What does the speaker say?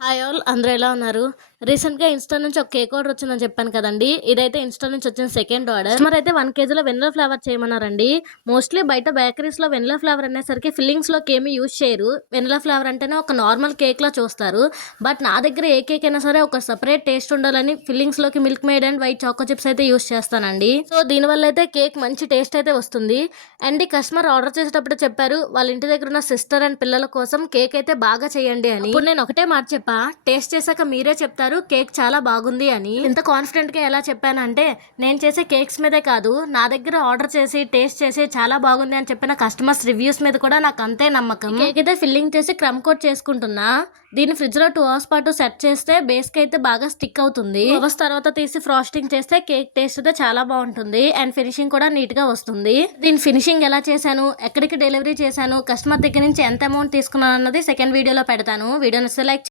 Hi all అందరూ ఎలా ఉన్నారు? రీసెంట్‌గా ఇన్‌స్టా నుంచి ఒక కేక్ ఆర్డర్ వచ్చిందని చెప్పాను కదండీ! ఇదైతే ఇన్‌స్టా నుంచి వచ్చిన సెకండ్ ఆర్డర్. కస్టమర్ అయితే 1 కేజీలో వెనిల్లా ఫ్లేవర్ చేయమన్నారండి. మోస్ట్‌లీ బయట బేకరీస్‌లో వెనిల్లా ఫ్లేవర్ అనేసరికి ఫిల్లింగ్స్‌లోకి ఏమి యూజ్ చేయరు. వెనిల్లా ఫ్లేవర్ అంటేనే ఒక నార్మల్ కేక్‌లా చూస్తారు. బట్ నా దగ్గర ఏ కేక్ అయినా సరే ఒక సెపరేట్ టేస్ట్ ఉండాలని ఫిల్లింగ్స్‌లోకి Milkmaid and white choco chips అయితే యూజ్ చేస్తానండి. సో దీనివల్ల అయితే కేక్ మంచి టేస్ట్ అయితే వస్తుంది. అండ్ ఈ కస్టమర్ ఆర్డర్ చేసేటప్పుడు చెప్పారు వాళ్ళ ఇంటి దగ్గర ఉన్న సిస్టర్ అండ్ పిల్లల కోసం కేక్ అయితే బాగా చేయండి అని. ఇప్పుడు నేను ఒకటే మాట చెప్పా, టేస్ట్ చేశాక మీరే చెప్తారు కేక్ చాలా బాగుంది అని. ఇంత కాన్ఫిడెంట్ గా ఎలా చెప్పానంటే నేను చేసే కేక్స్ మీదే కాదు, నా దగ్గర ఆర్డర్ చేసి టేస్ట్ చేసి చాలా బాగుంది అని చెప్పిన కస్టమర్స్ రివ్యూస్ మీద కూడా నాకు అంతే నమ్మకం. కేక్ అయితే ఫిల్లింగ్ చేసి క్రమ్ కోట్ చేసుకుంటున్నా. దీన్ని ఫ్రిడ్జ్ లో 2 అవర్స్ పాటు సెట్ చేస్తే బేస్ కి అయితే బాగా స్టిక్ అవుతుంది. 2 అవర్స్ తర్వాత తీసి ఫ్రాస్టింగ్ చేస్తే కేక్ టేస్ట్ అయితే చాలా బాగుంటుంది అండ్ ఫినిషింగ్ కూడా నీట్ గా వస్తుంది. దీని ఫినిషింగ్ ఎలా చేశాను, ఎక్కడికి డెలివరీ చేశాను, కస్టమర్ దగ్గర నుంచి ఎంత అమౌంట్ తీసుకున్నాను అన్నది సెకండ్ వీడియోలో పెడతాను. వీడియోని సెలెక్ట్